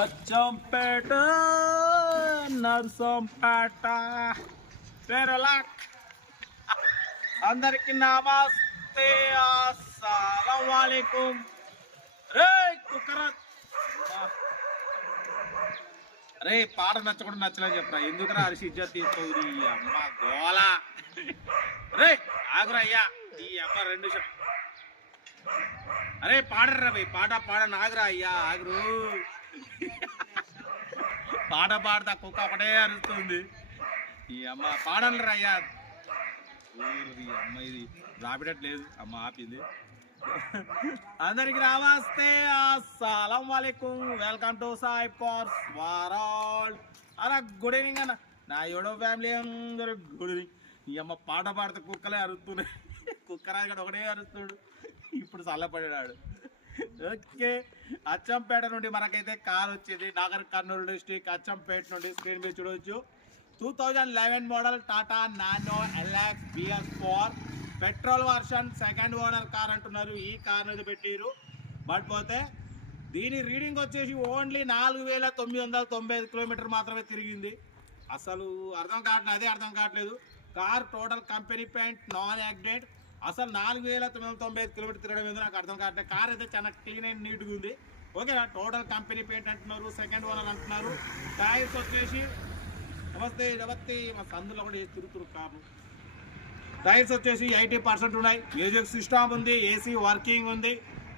అచ్చంపేట నర్సంపేట పేరలా అందరికి నమస్తే అస్సలాము అలైకుం. రే కుక్కరా రే పాట నచ్చకుండా నచ్చలేదు చెప్పరా, ఎందుకురా అరిసి ఇజ్జత్ తీసుకోరు ఈ అమ్మ గోల. రే ఆగురా అయ్యా ఈ అమ్మ 2 నిమిషం. అరే పాడరా భయ్, పాట ఆగురా అయ్యా ఆగురు. పాట పాడతా కుక్క ఒకటే అరుస్తుంది ఈ అమ్మ. పాడలరా అయ్యా అమ్మ, ఇది రాబిడట్లేదు అమ్మ, ఆపింది. అందరికి నమస్తే అస్సలాము అలైకుం, వెల్కమ్ టు సాయి పార్స్ వరల్డ్. అలా గుడ్ ఈవినింగ్ అన్న, నా యూట్యూబ్ ఫ్యామిలీ అందరూ గుడ్ ఈవినింగ్. ఈ అమ్మ పాట పాడితే కుక్కలే అరుస్తున్నాయి, కుక్కరాజు ఒకటే అరుస్తున్నాడు, ఇప్పుడు చల్లపడాడు. ఓకే, అచ్చంపేట నుండి మనకైతే కార్ వచ్చింది, నాగర్ కర్నూలు డిస్ట్రిక్ట్ అచ్చంపేట నుండి. స్క్రీన్ మీద చూడవచ్చు 2011 model Tata nano LX BS4 petrol version, second owner car అంటున్నారు. ఈ కార్ మీద పెట్టిరు. బట్ పోతే దీని రీడింగ్ వచ్చేసి ఓన్లీ 4995 కిలోమీటర్ మాత్రమే తిరిగింది. అసలు అర్థం కావట్లేదు, అదే అర్థం కావట్లేదు. Car total company paint, non accident. అసలు 4995 కిలోమీటర్ తిరగడం ఏదో నాకు అర్థం కావట్లేదు. కార్ అయితే చాలా క్లీన్ అండ్ నీట్గా ఉంది. ఓకేనా, టోటల్ కంపెనీ పెయింట్ అంటున్నారు, సెకండ్ ఓనర్ అంటున్నారు. టైర్స్ వచ్చేసి నమస్తే మా సందులో కూడా తిరుగుతురు కారు. టైర్స్ వచ్చేసి 80% ఉన్నాయి. మ్యూజిక్ సిస్టమ్ ఉంది, ఏసీ వర్కింగ్ ఉంది.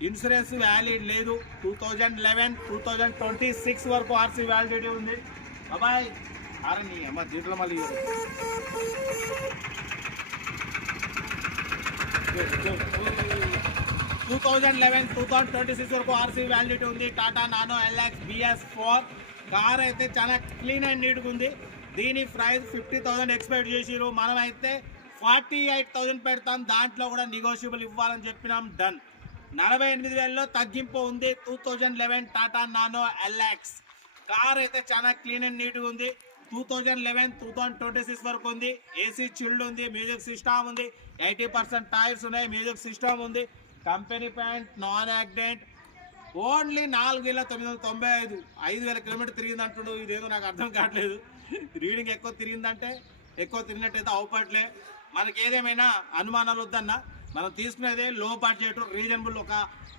ఇన్సూరెన్స్ వ్యాలిడ్ లేదు. 2011 2026 వరకు ఆర్సీ వ్యాలిడిటీ ఉంది. బాబాయ్ ఆరని అమ్మ దీంట్లో మళ్ళీ 2011 2026 వరకు ఆర్సీ వ్యాలిడిటీ ఉంది. Tata nano LX BS4 car అయితే చాలా క్లీన్ అండ్ నీట్గా ఉంది. దీని ప్రైస్ 50,000 ఎక్స్పెక్ట్ చేసిరు. మనమైతే 48,000 పెడతాం. దాంట్లో కూడా నెగోషియబుల్ ఇవ్వాలని చెప్పినాం. డన్. 48,000లో తగ్గింపు ఉంది. 2011 టాటా నానో ఎల్ఎక్స్ కార్ అయితే చాలా క్లీన్ అండ్ నీట్గా ఉంది. 2011 2026 వరకు ఉంది. ఏసీ చిల్డ్ ఉంది, మ్యూజిక్ సిస్టమ్ ఉంది, 80% టైర్స్ ఉన్నాయి, మ్యూజిక్ సిస్టమ్ ఉంది. Company paint, non accident. Only 4,995 5,000 kilometre తిరిగింది అంటుడు. ఇదేదో నాకు అర్థం కావట్లేదు. రీడింగ్ ఎక్కువ తిరిగిందంటే ఎక్కువ తిరిగినట్టయితే అవపట్లే. మనకి ఏదేమైనా అనుమానాలు వద్దన్నా, మనం తీసుకునేదే లో బడ్జెట్ రీజనబుల్. ఒక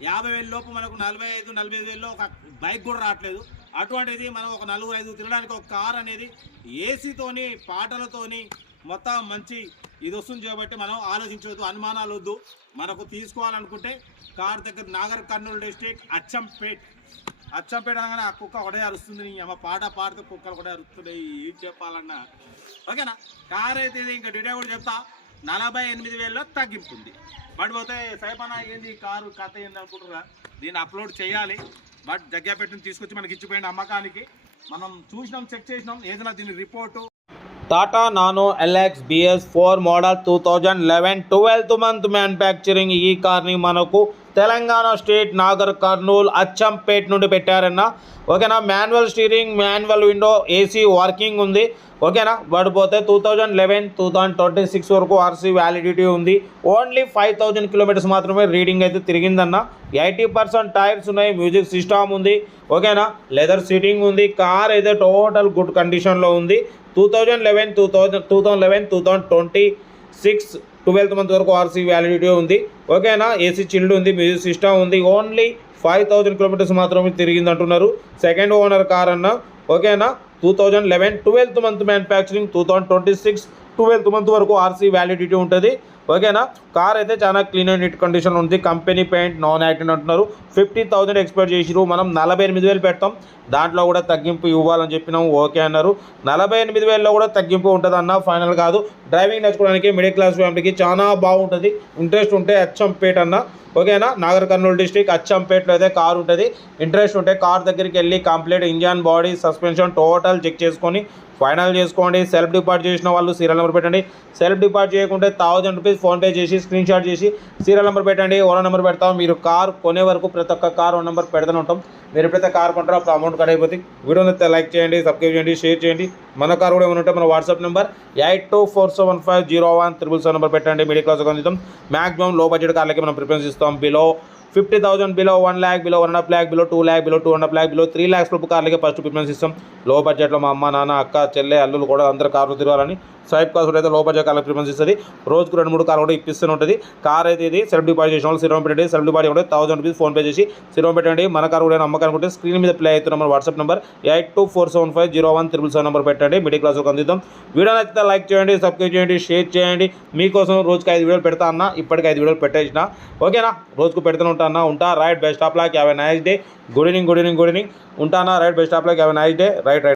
50,000 లోపు మనకు 45,000 ఒక బైక్ కూడా రావట్లేదు. అటువంటిది మనం ఒక 4-5 తిరగడానికి ఒక కార్ అనేది ఏసీతోని పాటలతోని మొత్తం మంచి ఇది వస్తుంది కాబట్టి మనం ఆలోచించవద్దు, అనుమానాలు వద్దు. మనకు తీసుకోవాలనుకుంటే కార్ దగ్గర నాగర్ కర్నూలు డిస్ట్రిక్ట్ అచ్చంపేట అనగానే ఆ కుక్క ఒకటే అరుస్తుంది. అమ్మ పాట పాడితే కుక్కలు కూడా అరుస్తున్నాయి. ఏం చెప్పాలన్నా ఓకేనా. కార్ అయితే ఇది ఇంకా డీటెయిల్ కూడా చెప్తా. 48,000లో తగ్గింపుంది. బట్ పోతే సైపనా ఏంది ఈ కారు కథ ఏంది అనుకుంటున్నా, దీన్ని అప్లోడ్ చేయాలి. బట్ జగ్గాపేటను తీసుకొచ్చి మనకి ఇచ్చిపోయిన అమ్మకానికి మనం చూసినాం, చెక్ చేసినాం. ఏదైనా దీని report Tata nano LX BS4 model 2011 12th month manufacturing. ఈ కార్ని మనకు తెలంగాణ స్టేట్ నాగర్ కర్నూల్ అచ్చంపేట్ నుండి పెట్టారన్న. ఓకేనా, manual steering, manual window, AC working ఉంది. ఓకేనా, పడిపోతే 2011 2026 వరకు ఆర్సీ వ్యాలిడిటీ ఉంది. ఓన్లీ 5,000 కిలోమీటర్స్ మాత్రమే రీడింగ్ అయితే తిరిగిందన్న. 80% టైర్స్ ఉన్నాయి, మ్యూజిక్ సిస్టమ్ ఉంది. ఓకేనా, లెదర్ సీటింగ్ ఉంది. కార్ అయితే టోటల్ గుడ్ కండిషన్లో ఉంది. 2011 2026 12th మంత్ వరకు ఆర్సీ వ్యాలిడిటీ ఉంది. ఓకేనా, ఏసీ చిల్డ్ ఉంది, మ్యూజిక్ సిస్టమ్ ఉంది. ఓన్లీ 5,000 కిలోమీటర్స్ మాత్రమే తిరిగింది అంటున్నారు. సెకండ్ ఓనర్ కార్ అన్న. ఓకేనా, 2011 12th month manufacturing, 2026 12th month వరకు ఆర్సీ వ్యాలిడిటీ ఉంటుంది. ఓకేనా, కార్ అయితే చాలా క్లీన్ అండ్ నీట్ కండిషన్ ఉంది. కంపెనీ పెయింట్, నాన్ యాక్సిడెంట్ అంటున్నారు. 50,000 ఎక్స్పెక్ట్ చేసిరు. మనం 48,000 పెడతాం. దాంట్లో కూడా తగ్గింపు ఇవ్వాలని చెప్పినాము. ఓకే అన్నారు. 48,000లో కూడా తగ్గింపు ఉంటుంది అన్న, ఫైనల్ కాదు. డ్రైవింగ్ నేర్చుకోవడానికి మిడిల్ క్లాస్ ఫ్యామిలీకి చాలా బాగుంటుంది. ఇంట్రెస్ట్ ఉంటే అచ్చంపేట అన్న. ఓకేనా, నాగర్ కర్నూలు డిస్ట్రిక్ట్ అచ్చంపేటలో అయితే కార్ ఉంటుంది. ఇంట్రెస్ట్ ఉంటే కార్ దగ్గరికి వెళ్ళి complete engine, body, suspension total check చేసుకొని ఫైనల్ చేసుకోండి. సెల్ఫ్ డిపాజిట్ చేసిన వాళ్ళు సీరియల్ నెంబర్ పెట్టండి. సెల్ఫ్ డిపాజిట్ చేయకుంటే 1,000 రూపీస్ ఫోన్పే చేసి స్క్రీన్ షాట్ చేసి సీరియల్ నెంబర్ పెట్టండి. ఓనర్ నెంబర్ పెడతాం. మీరు కార్ కొనే వరకు ప్రతి ఒక్క కార్ ఓనర్ నెంబర్ పెడుతూనే ఉంటాం. మీరు ఎప్పుడైతే కార్ కొంటారో అప్పుడు అమౌంట్ కట్ అయిపోతుంది. వీడియోని అయితే లైక్ చేయండి, సబ్స్క్రైబ్ చేయండి, షేర్ చేయండి. మన కార్ కూడా ఏమైనా ఉంటే మన వాట్సాప్ నెంబర్ 8247501777 నెంబర్ పెట్టండి. మిడిల్ క్లాస్ కొంచెం మ్యాక్సిమం లో బడ్జెట్ కార్లకి మనం ప్రిఫరెన్స్ ఇస్తాం. Below 50,000 below, 1 lakh below, 1.5 lakh below, 2 lakh below, 2.5 lakh below, 3 lakhs లోపు కార్లకి ఫస్ట్ ప్రిఫరెన్స్ ఇస్తాం. లో బడ్జెట్లో మా అమ్మ నాన్న అక్క చెల్లె అల్లులు కూడా అందరు కార్లు తిరగాలని స్వైప్ కాస్ట్ అయితే లో బడ్జెట్ కార్లకు ప్రిఫరెన్స్ ఇస్తుంది. రోజుకు 2-3 కార్లు కూడా ఇప్పిస్తూనే ఉంటుంది. కార్ అయితే ఇది సెల్ఫ్ డిపాజిట్ చేసిన వాళ్ళు సిరం పెట్టండి. సెల్ఫ్ డిపాజిట్ ఉంటే 1000 రూపీస్ ఫోన్పే చేసి సిరం పెట్టండి. మన కారు కూడా అమ్మకానుకుంటే స్క్రీన్ మీద ప్లే అవుతున్న మన వాట్సాప్ నెంబర్ 8247501777 నెంబర్ పెట్టండి. మిడిల్ క్లాస్కి అందిద్దాం. వీడియో నచ్చితే లైక్ చేయండి, సబ్స్క్రైబ్ చేయండి, షేర్ చేయండి. మీకోసం రోజుకి 5 వీడియోలు పెడతా అన్న, ఇప్పటికి 5 వీడియోలు పెట్టేసిన. ఓకేనా, రోజుకు పెడుతూనే ఉంటా అన్న. ఉంటా. Right, best of luck, have a nice day. Good evening ఉంటానా. Right, best of luck, have a nice day. Right.